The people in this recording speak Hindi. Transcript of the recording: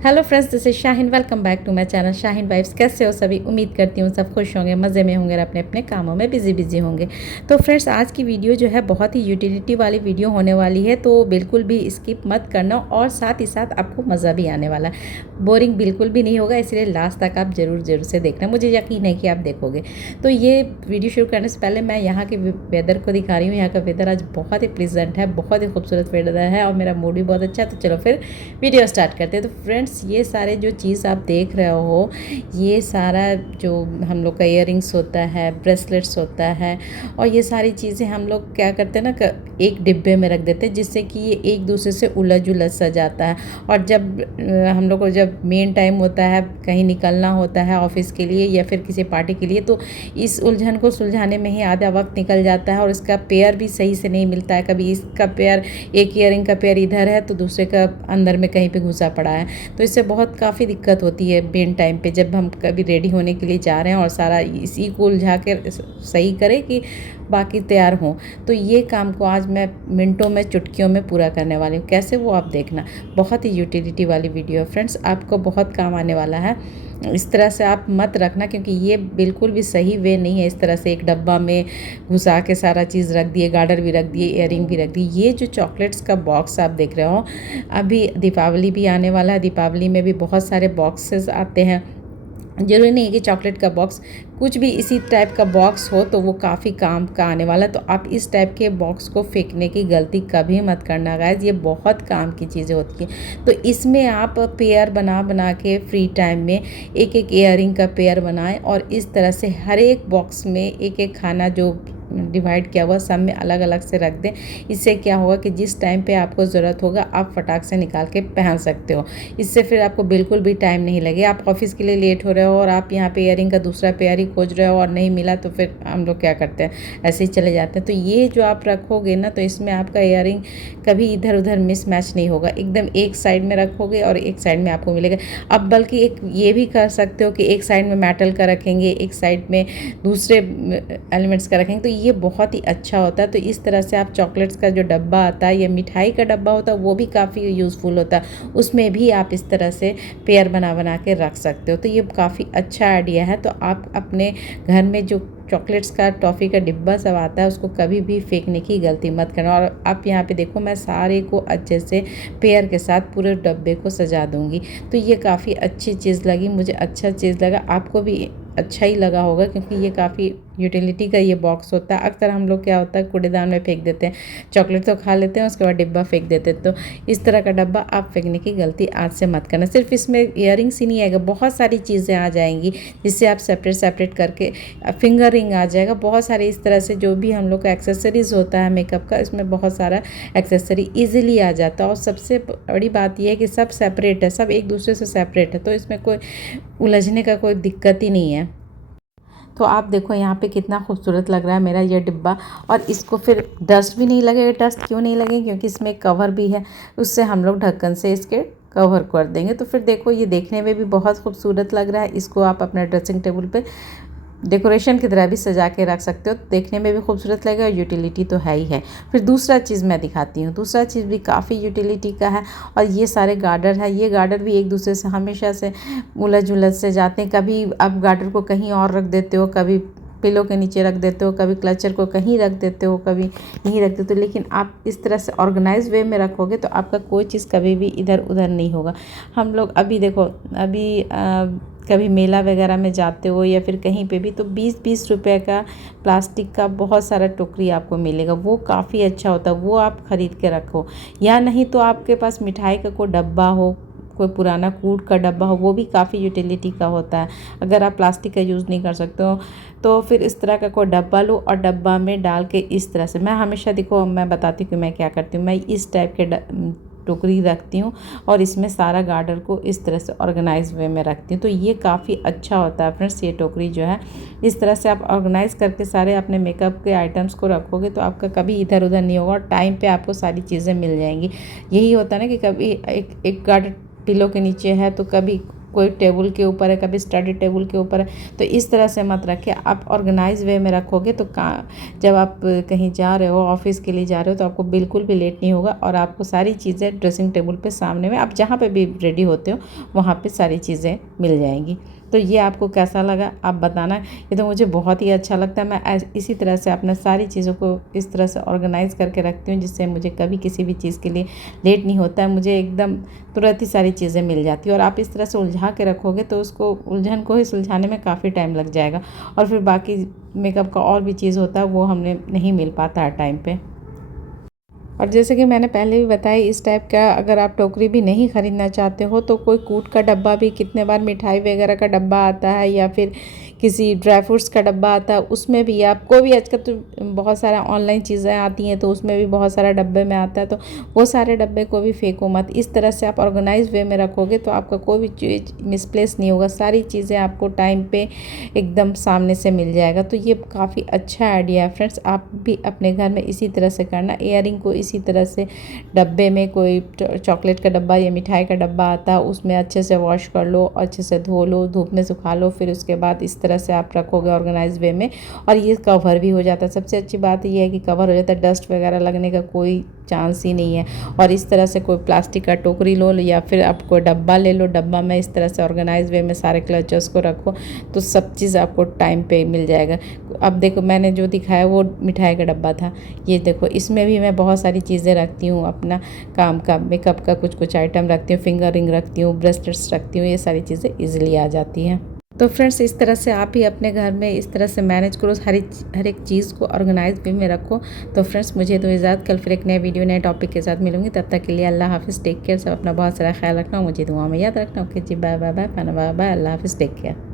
Hello friends, this is Shahin. Welcome back to my channel Shahin vibes. कैसे हो सभी? उम्मीद करती हूँ सब खुश होंगे, मज़े में होंगे और अपने अपने कामों में बिजी होंगे। तो फ्रेंड्स, आज की वीडियो जो है बहुत ही यूटिलिटी वाली वीडियो होने वाली है, तो बिल्कुल भी स्किप मत करना और साथ ही साथ आपको मज़ा भी आने वाला है। बोरिंग बिल्कुल भी नहीं होगा, इसलिए लास्ट तक आप ज़रूर से देखना। मुझे यकीन है कि आप देखोगे। तो ये वीडियो शुरू करने से पहले मैं यहाँ के वेदर को दिखा रही हूँ। यहाँ का वेदर आज बहुत ही प्लीजेंट है, बहुत ही खूबसूरत वेदर है और मेरा मूड भी बहुत अच्छा है। तो चलो फिर वीडियो स्टार्ट करते हैं। तो फ्रेंड्स, ये सारे जो चीज़ आप देख रहे हो, ये सारा जो हम लोग का इयररिंग्स होता है, ब्रेसलेट्स होता है, और ये सारी चीज़ें हम लोग क्या करते हैं ना, एक डिब्बे में रख देते हैं, जिससे कि ये एक दूसरे से उलझ सा जाता है। और जब हम लोग को जब मेन टाइम होता है, कहीं निकलना होता है ऑफिस के लिए या फिर किसी पार्टी के लिए, तो इस उलझन को सुलझाने में ही आधा वक्त निकल जाता है और इसका पेयर भी सही से नहीं मिलता है। कभी इसका पेयर, एक इयररिंग का पेयर इधर है तो दूसरे का अंदर में कहीं पे घुसा पड़ा है, तो इससे बहुत काफ़ी दिक्कत होती है मेन टाइम पे, जब हम कभी रेडी होने के लिए जा रहे हैं और सारा इसी को उलझा कर सही करें कि बाकी तैयार हों। तो ये काम को आज मैं मिनटों में, चुटकियों में पूरा करने वाली हूँ। कैसे, वो आप देखना। बहुत ही यूटिलिटी वाली वीडियो है फ्रेंड्स, आपको बहुत काम आने वाला है। इस तरह से आप मत रखना, क्योंकि ये बिल्कुल भी सही वे नहीं है। इस तरह से एक डब्बा में घुसा के सारा चीज़ रख दिए, गार्डर भी रख दिए, इयररिंग भी रख दी। ये जो चॉकलेट्स का बॉक्स आप देख रहे हो, अभी दीपावली भी आने वाला है। दीपावली में भी बहुत सारे बॉक्सेस आते हैं। ज़रूरी नहीं है कि चॉकलेट का बॉक्स, कुछ भी इसी टाइप का बॉक्स हो तो वो काफ़ी काम का आने वाला है। तो आप इस टाइप के बॉक्स को फेंकने की गलती कभी मत करना गाइस, ये बहुत काम की चीज़ें होती हैं। तो इसमें आप पेयर बना के फ्री टाइम में एक एक इयररिंग का पेयर बनाएं और इस तरह से हर एक बॉक्स में एक एक खाना जो डिवाइड किया हुआ सब में अलग अलग से रख दें। इससे क्या होगा कि जिस टाइम पे आपको ज़रूरत होगा आप फटाक से निकाल के पहन सकते हो। इससे फिर आपको बिल्कुल भी टाइम नहीं लगे। आप ऑफिस के लिए लेट हो रहे हो और आप यहाँ पे इयररिंग का दूसरा पेयर ही खोज रहे हो और नहीं मिला, तो फिर हम लोग क्या करते हैं, ऐसे ही चले जाते हैं। तो ये जो आप रखोगे ना, तो इसमें आपका इयररिंग कभी इधर उधर मिसमैच नहीं होगा। एकदम एक साइड में रखोगे और एक साइड में आपको मिलेगा। अब बल्कि एक ये भी कर सकते हो कि एक साइड में मेटल का रखेंगे, एक साइड में दूसरे एलिमेंट्स का रखेंगे, तो ये बहुत ही अच्छा होता है। तो इस तरह से आप चॉकलेट्स का जो डब्बा आता है या मिठाई का डब्बा होता है, वो भी काफ़ी यूज़फुल होता है। उसमें भी आप इस तरह से पेयर बना के रख सकते हो। तो ये काफ़ी अच्छा आइडिया है। तो आप अपने घर में जो चॉकलेट्स का, टॉफ़ी का डिब्बा सब आता है, उसको कभी भी फेंकने की गलती मत करना। और आप यहाँ पे देखो, मैं सारे को अच्छे से पेयर के साथ पूरे डब्बे को सजा दूँगी। तो ये काफ़ी अच्छी चीज़ लगी मुझे, अच्छा चीज़ लगा। आपको भी अच्छा ही लगा होगा, क्योंकि ये काफ़ी यूटिलिटी का ये बॉक्स होता है। अक्सर हम लोग क्या होता है, कूड़ेदान में फेंक देते हैं, चॉकलेट तो खा लेते हैं, उसके बाद डिब्बा फेंक देते हैं। तो इस तरह का डब्बा आप फेंकने की गलती आज से मत करना। सिर्फ इसमें इयररिंग्स ही नहीं आएगा, बहुत सारी चीज़ें आ जाएंगी, जिससे आप सेपरेट करके, फिंगर रिंग आ जाएगा, बहुत सारे इस तरह से जो भी हम लोग का एक्सेसरीज़ होता है मेकअप का, इसमें बहुत सारा एक्सेसरी ईजिली आ जाता है। और सबसे बड़ी बात यह है कि सब सेपरेट है, सब एक दूसरे से सेपरेट है, तो इसमें कोई उलझने का कोई दिक्कत ही नहीं है। तो आप देखो यहाँ पे कितना खूबसूरत लग रहा है मेरा ये डिब्बा। और इसको फिर डस्ट भी नहीं लगेगा। डस्ट क्यों नहीं लगेगी? क्योंकि इसमें कवर भी है, उससे हम लोग ढक्कन से इसके कवर कर देंगे। तो फिर देखो, ये देखने में भी बहुत खूबसूरत लग रहा है। इसको आप अपने ड्रेसिंग टेबल पे डेकोरेशन की तरह भी सजा के रख सकते हो, देखने में भी खूबसूरत लगेगा। यूटिलिटी तो है ही है। फिर दूसरा चीज़ मैं दिखाती हूँ। दूसरा चीज़ भी काफ़ी यूटिलिटी का है, और ये सारे गार्डर है। ये गार्डर भी एक दूसरे से हमेशा से उलझ से जाते हैं। कभी आप गार्डर को कहीं और रख देते हो, कभी पिलो के नीचे रख देते हो, कभी क्लचर को कहीं रख देते हो, कभी यहीं रख देते हो। लेकिन आप इस तरह से ऑर्गेनाइज वे में रखोगे तो आपका कोई चीज़ कभी भी इधर उधर नहीं होगा। हम लोग अभी देखो, अभी कभी मेला वगैरह में जाते हो या फिर कहीं पे भी, तो 20-20 रुपए का प्लास्टिक का बहुत सारा टोकरी आपको मिलेगा। वो काफ़ी अच्छा होता है, वो आप ख़रीद के रखो। या नहीं तो आपके पास मिठाई का कोई डब्बा हो, कोई पुराना कूड का डब्बा हो, वो भी काफ़ी यूटिलिटी का होता है। अगर आप प्लास्टिक का यूज़ नहीं कर सकते हो तो फिर इस तरह का कोई डब्बा लो और डब्बा में डाल के इस तरह से, मैं हमेशा देखो, मैं बताती हूँ कि मैं क्या करती हूँ। मैं इस टाइप के टोकरी रखती हूँ और इसमें सारा गार्डर को इस तरह से ऑर्गेनाइज वे में रखती हूँ। तो ये काफ़ी अच्छा होता है फ्रेंड्स। ये टोकरी जो है, इस तरह से आप ऑर्गेनाइज करके सारे अपने मेकअप के आइटम्स को रखोगे तो आपका कभी इधर उधर नहीं होगा और टाइम पे आपको सारी चीज़ें मिल जाएंगी। यही होता है ना कि कभी एक गार्डर पिलो के नीचे है तो कभी कोई टेबल के ऊपर है, कभी स्टडी टेबल के ऊपर है, तो इस तरह से मत रखें। आप ऑर्गेनाइज वे में रखोगे तो जब आप कहीं जा रहे हो, ऑफिस के लिए जा रहे हो, तो आपको बिल्कुल भी लेट नहीं होगा और आपको सारी चीज़ें ड्रेसिंग टेबल पे सामने में, आप जहाँ पे भी रेडी होते हो वहाँ पे सारी चीज़ें मिल जाएंगी। तो ये आपको कैसा लगा आप बताना। ये तो मुझे बहुत ही अच्छा लगता है। मैं इसी तरह से अपने सारी चीज़ों को इस तरह से ऑर्गेनाइज़ करके रखती हूँ, जिससे मुझे कभी किसी भी चीज़ के लिए लेट नहीं होता है। मुझे एकदम तुरंत ही सारी चीज़ें मिल जाती है। और आप इस तरह से उलझा के रखोगे तो उसको उलझन को ही सुलझाने में काफ़ी टाइम लग जाएगा और फिर बाकी मेकअप का और भी चीज़ होता है वो हमें नहीं मिल पाता है टाइम पे। और जैसे कि मैंने पहले भी बताया, इस टाइप का अगर आप टोकरी भी नहीं ख़रीदना चाहते हो तो कोई कूट का डब्बा भी, कितने बार मिठाई वगैरह का डब्बा आता है या फिर किसी ड्राई फ्रूट्स का डब्बा आता है, उसमें भी आप कोई भी, आजकल तो बहुत सारा ऑनलाइन चीज़ें आती हैं तो उसमें भी बहुत सारा डब्बे में आता है, तो वो सारे डब्बे को भी फेंको मत। इस तरह से आप ऑर्गेनाइज वे में रखोगे तो आपका कोई भी चीज़ मिसप्लेस नहीं होगा, सारी चीज़ें आपको टाइम पे एकदम सामने से मिल जाएगा। तो ये काफ़ी अच्छा आइडिया है फ्रेंड्स, आप भी अपने घर में इसी तरह से करना। ईयरिंग को इसी तरह से डब्बे में, कोई चॉकलेट का डब्बा या मिठाई का डब्बा आता है उसमें अच्छे से वॉश कर लो, अच्छे से धो लो, धूप में सुखा लो, फिर उसके बाद इस तरह से आप रखोगे ऑर्गेनाइज वे में। और ये कवर भी हो जाता है। सबसे अच्छी बात ये है कि कवर हो जाता है, डस्ट वगैरह लगने का कोई चांस ही नहीं है। और इस तरह से कोई प्लास्टिक का टोकरी लो या फिर आप कोई डब्बा ले लो, डब्बा में इस तरह से ऑर्गेनाइज वे में सारे क्लचर्स को रखो तो सब चीज़ आपको टाइम पे मिल जाएगा। अब देखो मैंने जो दिखाया वो मिठाई का डब्बा था, ये देखो इसमें भी मैं बहुत सारी चीज़ें रखती हूँ, अपना काम का, मेकअप का कुछ कुछ आइटम रखती हूँ, फिंगर रिंग रखती हूँ, ब्रेसलेट्स रखती हूँ, ये सारी चीज़ें ईजिली आ जाती हैं। तो फ्रेंड्स इस तरह से आप ही अपने घर में इस तरह से मैनेज करो, हर एक चीज़ को ऑर्गेनाइज वे में रखो। तो फ्रेंड्स मुझे तो इजाज़त, कल फिर एक नए वीडियो नए टॉपिक के साथ मिलूंगी। तब तक के लिए अल्लाह हाफिज़, टेक केयर। सब अपना बहुत सारा ख्याल रखना, मुझे दुआ में याद रखना। ओके जी, bye bye bye, bye bye, अल्लाह हाफिज़, टेक केयर।